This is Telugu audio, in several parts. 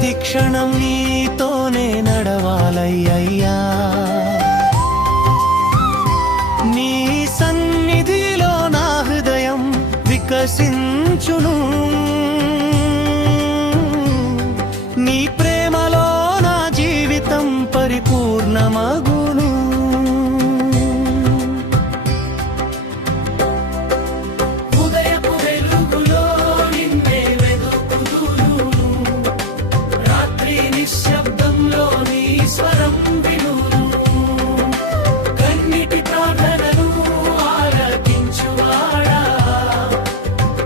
ప్రతి క్షణం నీతోనే నడవాలయ్యా. నీ సన్నిధిలో నా హృదయం వికసించును, నీ ప్రేమలో నా జీవితం పరిపూర్ణమగును. ఉదయపు వెలుగులో నిన్నే వెదుకుదును, రాత్రి నిశ్శబ్దంలో నీ స్వరం వినును. కన్నిటి ప్రార్థనను ఆలకించువాడా,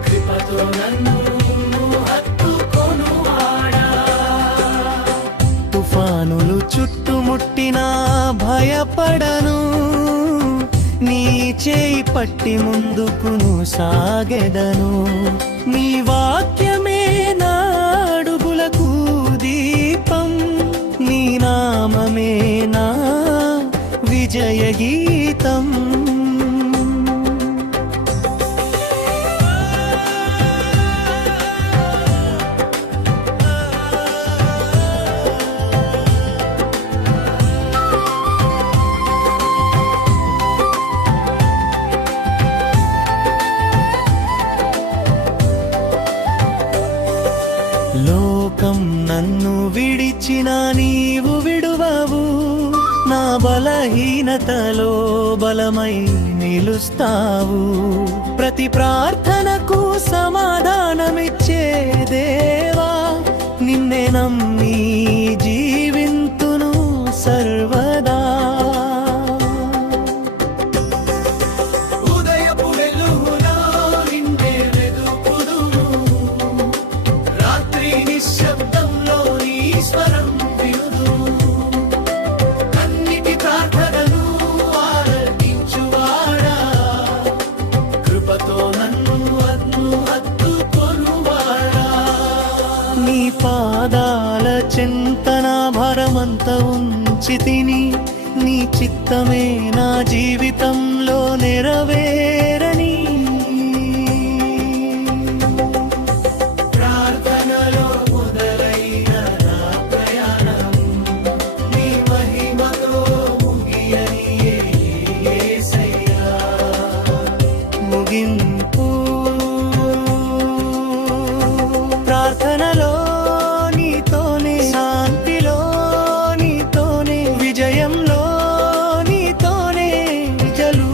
కృపతో నన్ను హత్తుకొనువాడా. తుఫానులు చుట్టుముట్టినా భయపడను, నీ చేయి పట్టి ముందుకును సాగెదను. నీ వాక్యమే నా అడుగులకు దీపం, నీ నామమే నా విజయ గీతం. లోకం నన్ను విడిచినా నీవు విడువవు, నా బలహీనతలో బలమై నిలుస్తావు. ప్రతి ప్రార్థనకు సమాధానమిచ్చే దేవా, నిన్నే నమ్మి జీవింతును సర్వదా. ఉదయపు వెలుగులో నిన్నే వెదుకుదును, రాత్రి నిశ్శబ్దంలో నీ స్వరం వినుదును. కన్నిటి ప్రార్థనను ఆలకించువాడా, కృపతో నన్ను హత్తుకొనువాడా. నీ పాదాల చెంతన భారమంత ఉంచితిని, నీ చిత్తమే నా జీవితంలో నెరవేరని. ప్రార్థనలో మొదలైన నా ప్రయాణం, నీ మహిమతో ముగియని యేసయ్యా. ముగింపు ప్రార్థనలో నీతోనే, శాంతిలో నీతోనే, విజయంలో నీతోనే, విజలు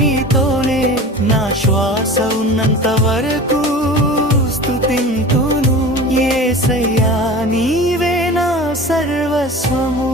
నీతోనే. నా శ్వాస ఉన్నంత వరకు స్తుతింతును యేసయ్యా, నీవే నా సర్వస్వము.